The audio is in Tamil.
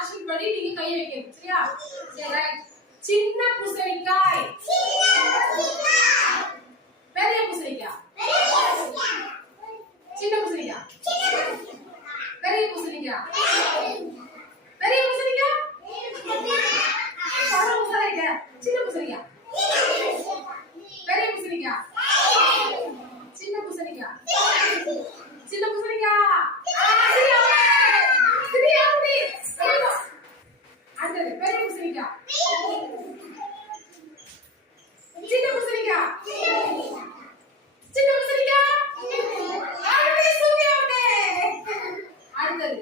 ஆக்ஷன் படி நீங்க கை வைக்கணும் சரியா சரி ரைட் சின்ன பூசணிக்காய் பெரிய பூசணிக்காய் சின்ன பூசணிக்காய் பெரிய பூசணிக்காய் பெரிய பூசணிக்காய் சின்ன பூசணிக்காய் பெரிய பூசணிக்காய் சின்ன பூசணிக்காய் சின்ன பூசணிக்காய் அடுத்தது பெரிய பூசணிக்காய் சின்ன பூசணிக்காய் சின்ன பூசணிக்காய் அடுத்தது